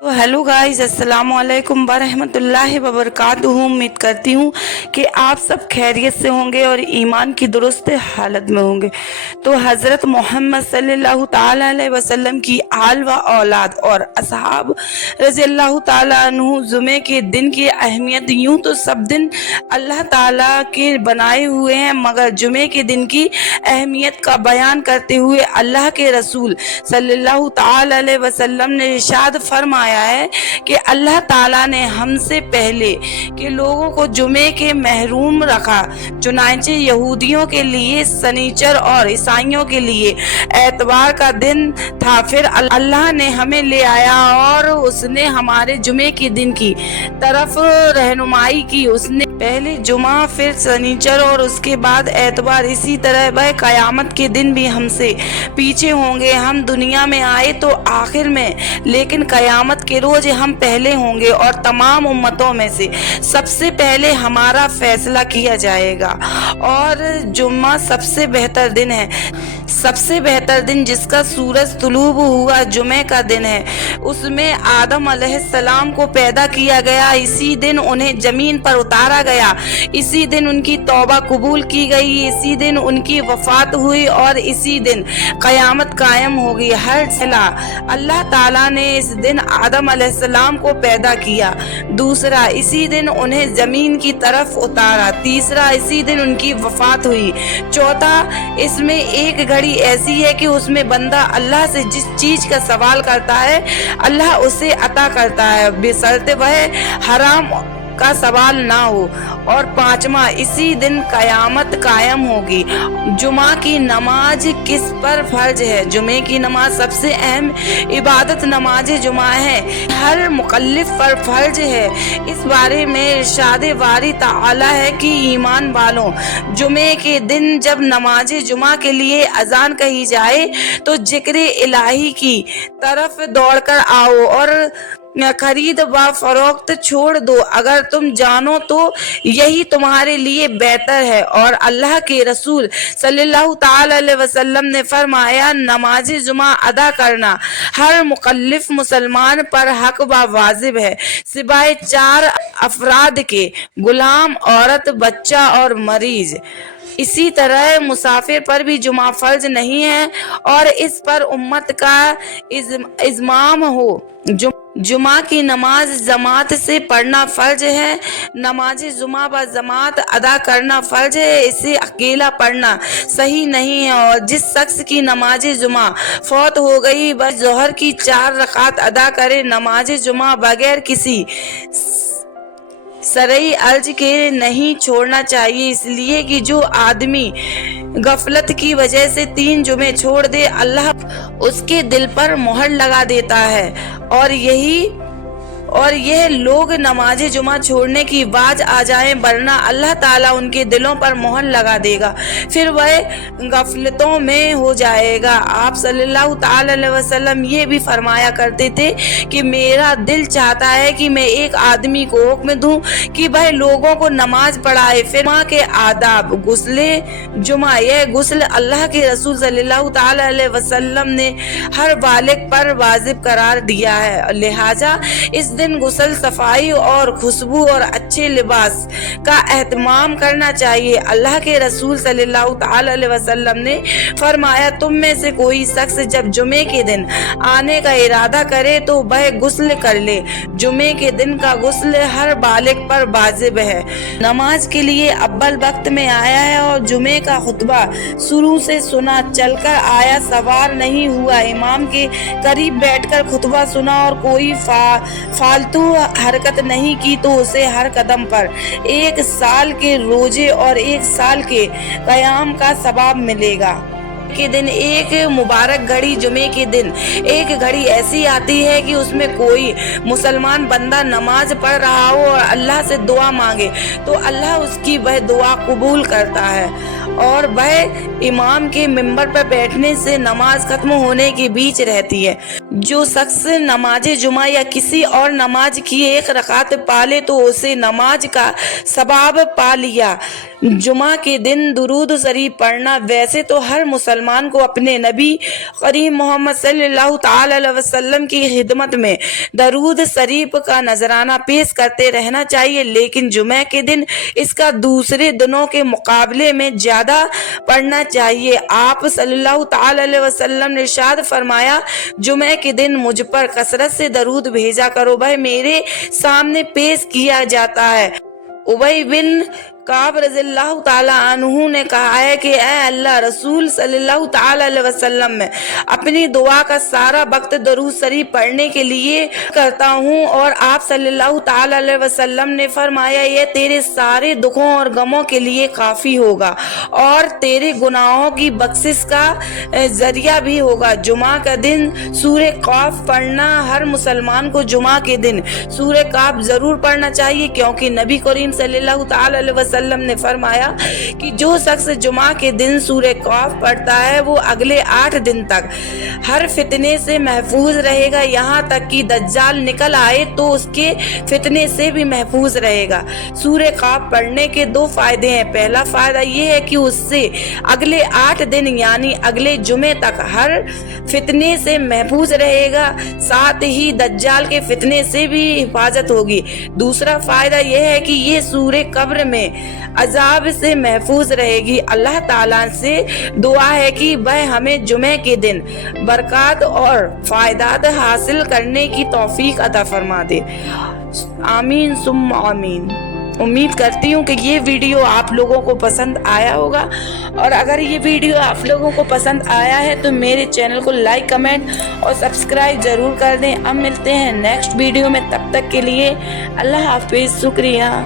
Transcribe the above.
तो hello guys, अस्सलाम वालेकुम वरहमतुल्लाहि वबरकातुहू। उम्मीद करती हूँ कि आप सब खैरियत से होंगे और ईमान की दुरुस्त हालत में होंगे। तो हज़रत मोहम्मद सल्लल्लाहु ताला अलैहि वसल्लम की आल व औलाद और असहाब रज़ियल्लाहु ताला अन्हु जुमे के दिन की अहमियत यूँ तो सब दिन अल्लाह ताला के बनाए हुए हैं, मगर जुमे के दिन की अहमियत का बयान करते हुए अल्लाह के रसूल सल्लल्लाहु ताला अलैहि वसल्लम ने इरशाद फरमाया है कि अल्लाह ताला ने हमसे पहले के लोगों को जुमे के महरूम रखा। चुनांचे यहूदियों के लिए सनीचर और ईसाइयों के लिए एतवार का दिन था। फिर अल्लाह ने हमें ले आया और उसने हमारे जुमे के दिन की तरफ रहनुमाई की। उसने पहले जुमा, फिर सनीचर और उसके बाद एतवार। इसी तरह वह कयामत के दिन भी हमसे पीछे होंगे। हम दुनिया में आए तो आखिर में, लेकिन कयामत के रोज हम पहले होंगे और तमाम उम्मतों में से सबसे पहले हमारा फैसला किया जाएगा। और जुम्मा सबसे बेहतर दिन है, सबसे बेहतर दिन जिसका सूरज तुलूब हुआ जुमे का दिन है। उसमें आदम अलैहिस्सलाम को पैदा किया गया, इसी दिन उन्हें जमीन पर उतारा गया, इसी दिन उनकी तौबा कबूल की गई, इसी दिन उनकी वफात हुई और इसी दिन क़यामत कायम होगी। हर सिला अल्लाह ताला ने इस दिन आदम अलैहिस्सलाम को पैदा किया। दूसरा, इसी दिन उन्हें जमीन की तरफ उतारा। तीसरा, इसी दिन उनकी वफात हुई। चौथा, इसमें एक घड़ी ऐसी है कि उसमें बंदा अल्लाह से जिस चीज का सवाल करता है अल्लाह उसे अता करता है, बेशर्ते वह हराम का सवाल ना हो। और पांचवा, इसी दिन कयामत कायम होगी। जुमा की नमाज किस पर फर्ज है? जुमे की नमाज सबसे अहम इबादत नमाज जुमा है, हर मुकल्लिफ पर फर्ज है। इस बारे में इरशाद वारी ताला है कि ईमान वालों, जुमे के दिन जब नमाज जुमा के लिए अजान कही जाए तो जिक्र इलाही की तरफ दौड़कर आओ और खरीद व फरोख्त छोड़ दो, अगर तुम जानो तो यही तुम्हारे लिए बेहतर है। और अल्लाह के रसूल सल्लल्लाहु ताला अलैहि वसल्लम ने फरमाया, नमाज जुमा अदा करना हर मुकल्लिफ मुसलमान पर हक व वाजिब है, सिवाय 4 अफराद के, गुलाम, औरत, बच्चा और मरीज। इसी तरह मुसाफिर पर भी जुमा फर्ज नहीं है और इस पर उम्मत का इज़माम हो। जुमा की नमाज जमात से पढ़ना फर्ज है। नमाज जुमा व जमात अदा करना फर्ज है, इसे अकेला पढ़ना सही नहीं है। और जिस शख्स की नमाज जुमा फौत हो गई वह जोहर की 4 रकात अदा करे। नमाज जुमा बगैर किसी सरई अर्ज के नहीं छोड़ना चाहिए, इसलिए कि जो आदमी गफलत की वजह से 3 जुमे छोड़ दे अल्लाह उसके दिल पर मोहर लगा देता है। और यह लोग नमाज जुमा छोड़ने की बाज आ जाएं, वरना अल्लाह ताला उनके दिलों पर मोहर लगा देगा, फिर वह गफलतों में हो जाएगा। आप सल्लल्लाहु ताला अलैहि वसल्लम ये भी फरमाया करते थे कि मेरा दिल चाहता है कि मैं एक आदमी को हुक्म दूं कि वह लोगों को नमाज पढ़ाए। फिर जुमा के आदाब, गुस्ले जुमा, यह गुस्ल अल्लाह के रसूल सल्लल्लाहु ताला अलैहि वसल्लम ने हर बालिग पर वाजिब करार दिया है। लिहाजा इस दिन गुस्ल, सफाई और खुशबू और अच्छे लिबास का एहतमाम करना चाहिए। अल्लाह के रसूल सल्लल्लाहु ताला अलैहि वसल्लम ने फरमाया, तुम में से कोई शख्स जब जुमे के दिन आने का इरादा करे तो वह गुस्ल कर ले। जुमे के दिन का गुस्ल हर बालिग पर वाजिब है। नमाज के लिए अव्वल वक्त में आया है और जुमे का खुतबा शुरू से सुना, चलकर आया, सवार नहीं हुआ, इमाम के करीब बैठकर खुतबा सुना और कोई फालतू हरकत नहीं की तो उसे हर कदम पर 1 साल के रोजे और 1 साल के कयाम का सवाब मिलेगा। के दिन एक मुबारक घड़ी, जुमे के दिन एक घड़ी ऐसी आती है कि उसमें कोई मुसलमान बंदा नमाज पढ़ रहा हो और अल्लाह से दुआ मांगे तो अल्लाह उसकी वह दुआ कबूल करता है। اور वह इमाम के मिंबर पर बैठने से नमाज खत्म होने के बीच रहती है। जो शख्स नमाज जुमा या किसी और नमाज की एक रकात पा ले तो उसे नमाज का सवाब पा लिया। जुमा के दिन दुरूद शरीफ पढ़ना वैसे तो हर मुसलमान को अपने नबी करीम मोहम्मद सल्लल्लाहु ताला अलैहि वसल्लम की खिदमत में दरूद शरीफ का नजराना पेश करते रहना चाहिए, लेकिन जुमे के दिन इसका दूसरे दिनों के मुकाबले में ज्यादा पढ़ना चाहिए। आप सल्लल्लाहु ताला अलैहि वसल्लम ने इरशाद फरमाया, जुमे के दिन मुझ पर कसरत से दरूद भेजा करो, वह मेरे सामने पेश किया जाता है। उबई बिन काब रज़ियल्लाहु ताला अन्हु ने कहा है कि ऐ अल्लाह रसूल सल्लल्लाहु ताला अलैहि वसल्लम में अपनी दुआ का सारा वक्त दरूद शरीफ पढ़ने के लिए करता हूँ, और आप सल्लल्लाहु ताला अलैहि वसल्लम ने फरमाया, ये तेरे सारे दुखों और गमों के लिए काफ़ी होगा और तेरे गुनाहों की बख्शिश का जरिया भी होगा। जुमा का दिन सूरे काफ पढ़ना, हर मुसलमान को जुमा के दिन सूरे काफ जरूर पढ़ना चाहिए, क्योंकि नबी करीम सल्लल्लाहु ताला अलैहि वसल्लम ने फरमाया कि जो शख्स जुमा के दिन सूरे काफ पढ़ता है वो अगले 8 दिन तक हर फितने से महफूज रहेगा, यहाँ तक कि दज्जाल निकल आए तो उसके फितने से भी महफूज रहेगा। सूरे काफ पढ़ने के 2 फायदे हैं। पहला फायदा ये है कि उससे अगले 8 दिन यानी अगले जुमे तक हर फितने से महफूज रहेगा, साथ ही दज्जाल के फितने से भी हिफाजत होगी। दूसरा फायदा यह है कि ये सूरे कब्र में अजाब से महफूज रहेगी। अल्लाह ताला से दुआ है कि वह हमें जुमे के दिन बरकत और फायदात हासिल करने की तौफीक अता फरमा दे। आमीन सुम्मा आमीन। उम्मीद करती हूँ कि ये वीडियो आप लोगों को पसंद आया होगा, और अगर ये वीडियो आप लोगों को पसंद आया है तो मेरे चैनल को लाइक, कमेंट और सब्सक्राइब ज़रूर कर दें। अब मिलते हैं नेक्स्ट वीडियो में, तब तक के लिए अल्लाह हाफिज़। शुक्रिया।